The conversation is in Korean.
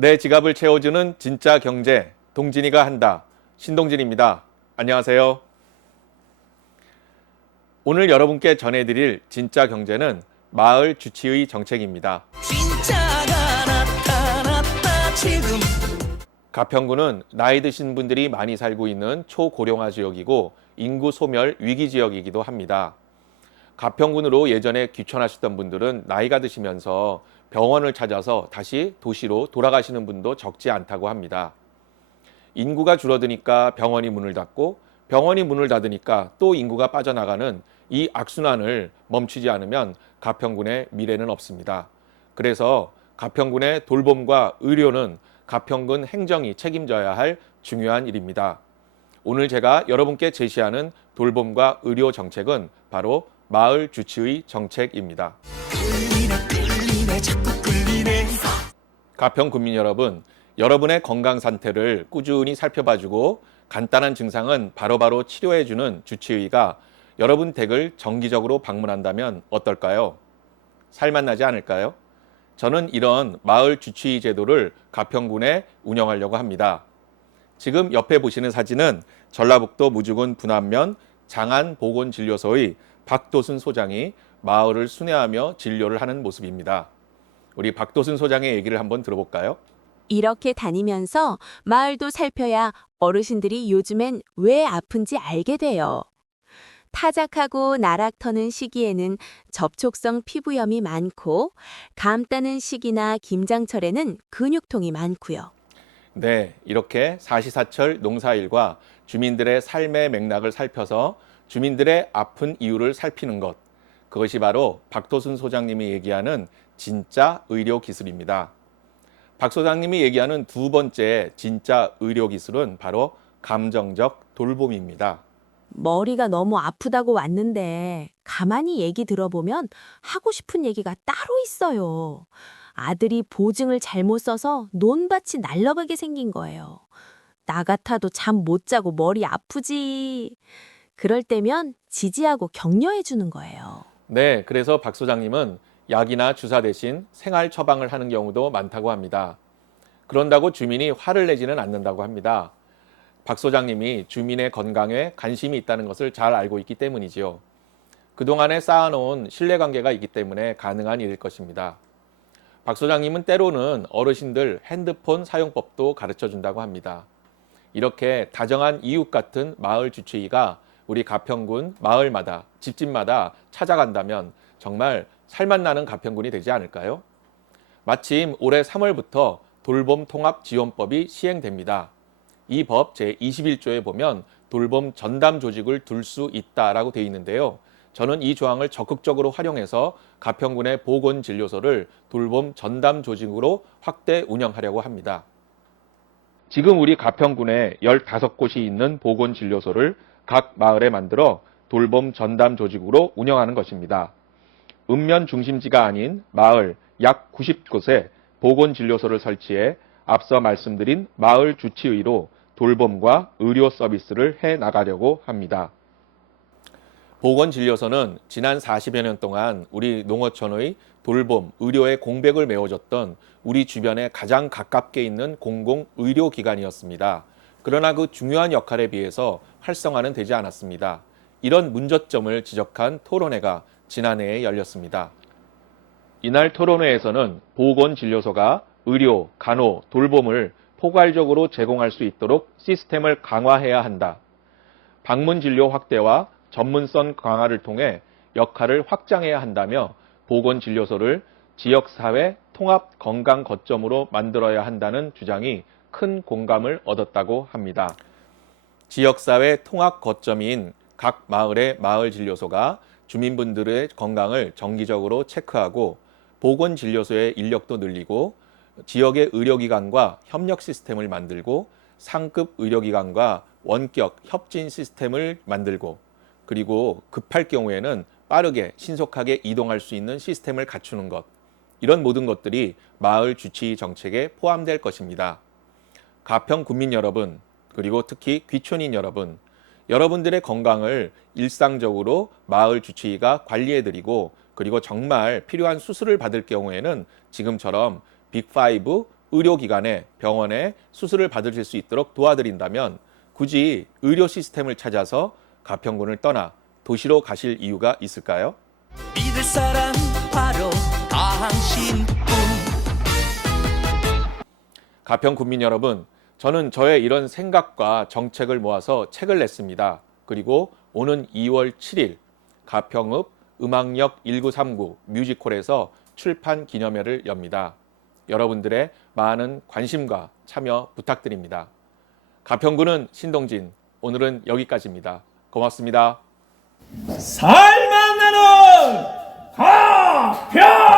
내 지갑을 채워주는 진짜 경제 동진이가 한다. 신동진입니다. 안녕하세요. 오늘 여러분께 전해드릴 진짜 경제는 마을 주치의 정책입니다. 가평구는 나이 드신 분들이 많이 살고 있는 초고령화 지역이고 인구 소멸 위기 지역이기도 합니다. 가평군으로 예전에 귀촌하셨던 분들은 나이가 드시면서 병원을 찾아서 다시 도시로 돌아가시는 분도 적지 않다고 합니다. 인구가 줄어드니까 병원이 문을 닫고 병원이 문을 닫으니까 또 인구가 빠져나가는 이 악순환을 멈추지 않으면 가평군의 미래는 없습니다. 그래서 가평군의 돌봄과 의료는 가평군 행정이 책임져야 할 중요한 일입니다. 오늘 제가 여러분께 제시하는 돌봄과 의료 정책은 바로 마을 주치의 정책입니다. 가평 국민 여러분, 여러분의 건강 상태를 꾸준히 살펴봐주고 간단한 증상은 바로바로 치료해주는 주치의가 여러분 댁을 정기적으로 방문한다면 어떨까요? 살맛나지 않을까요? 저는 이런 마을 주치의 제도를 가평군에 운영하려고 합니다. 지금 옆에 보시는 사진은 전라북도 무주군 분안면 장안보건진료소의 박도순 소장이 마을을 순회하며 진료를 하는 모습입니다. 우리 박도순 소장의 얘기를 한번 들어볼까요? 이렇게 다니면서 마을도 살펴야 어르신들이 요즘엔 왜 아픈지 알게 돼요. 타작하고 나락 터는 시기에는 접촉성 피부염이 많고 감 따는 시기나 김장철에는 근육통이 많고요. 네, 이렇게 사시사철 농사일과 주민들의 삶의 맥락을 살펴서 주민들의 아픈 이유를 살피는 것. 그것이 바로 박도순 소장님이 얘기하는 진짜 의료 기술입니다. 박 소장님이 얘기하는 두 번째 진짜 의료 기술은 바로 감정적 돌봄입니다. 머리가 너무 아프다고 왔는데 가만히 얘기 들어보면 하고 싶은 얘기가 따로 있어요. 아들이 보증을 잘못 써서 논밭이 날라가게 생긴 거예요. 나 같아도 잠 못 자고 머리 아프지. 그럴 때면 지지하고 격려해 주는 거예요. 네, 그래서 박 소장님은 약이나 주사 대신 생활 처방을 하는 경우도 많다고 합니다. 그런다고 주민이 화를 내지는 않는다고 합니다. 박 소장님이 주민의 건강에 관심이 있다는 것을 잘 알고 있기 때문이지요. 그동안에 쌓아놓은 신뢰관계가 있기 때문에 가능한 일일 것입니다. 박 소장님은 때로는 어르신들 핸드폰 사용법도 가르쳐 준다고 합니다. 이렇게 다정한 이웃 같은 마을 주치의가 우리 가평군 마을마다 집집마다 찾아간다면 정말 살맛나는 가평군이 되지 않을까요? 마침 올해 3월부터 돌봄 통합 지원법이 시행됩니다. 이 법 제21조에 보면 돌봄 전담 조직을 둘 수 있다라고 되어 있는데요. 저는 이 조항을 적극적으로 활용해서 가평군의 보건 진료소를 돌봄 전담 조직으로 확대 운영하려고 합니다. 지금 우리 가평군에 15곳이 있는 보건 진료소를 각 마을에 만들어 돌봄 전담 조직으로 운영하는 것입니다. 읍면 중심지가 아닌 마을 약 90곳에 보건진료소를 설치해 앞서 말씀드린 마을 주치의로 돌봄과 의료 서비스를 해 나가려고 합니다. 보건진료소는 지난 40여 년 동안 우리 농어촌의 돌봄, 의료의 공백을 메워줬던 우리 주변에 가장 가깝게 있는 공공의료기관이었습니다. 그러나 그 중요한 역할에 비해서 활성화는 되지 않았습니다. 이런 문제점을 지적한 토론회가 지난해에 열렸습니다. 이날 토론회에서는 보건진료소가 의료, 간호, 돌봄을 포괄적으로 제공할 수 있도록 시스템을 강화해야 한다. 방문진료 확대와 전문성 강화를 통해 역할을 확장해야 한다며 보건진료소를 지역사회 통합 건강 거점으로 만들어야 한다는 주장이 큰 공감을 얻었다고 합니다. 지역사회 통합 거점인 각 마을의 마을 진료소가 주민분들의 건강을 정기적으로 체크하고 보건 진료소의 인력도 늘리고 지역의 의료기관과 협력 시스템을 만들고 상급 의료기관과 원격 협진 시스템을 만들고 그리고 급할 경우에는 빠르게 신속하게 이동할 수 있는 시스템을 갖추는 것 이런 모든 것들이 마을 주치 정책에 포함될 것입니다. 가평 국민 여러분 그리고 특히 귀촌인 여러분 여러분들의 건강을 일상적으로 마을 주치의가 관리해드리고 그리고 정말 필요한 수술을 받을 경우에는 지금처럼 빅5 의료기관에 병원에 수술을 받으실 수 있도록 도와드린다면 굳이 의료 시스템을 찾아서 가평군을 떠나 도시로 가실 이유가 있을까요? 믿을 사람 바로 당신뿐 가평 국민 여러분, 저는 저의 이런 생각과 정책을 모아서 책을 냈습니다. 그리고 오는 2월 7일 가평읍 음악역 1939 뮤지컬에서 출판 기념회를 엽니다. 여러분들의 많은 관심과 참여 부탁드립니다. 가평구는 신동진, 오늘은 여기까지입니다. 고맙습니다. 살만 나는 가평!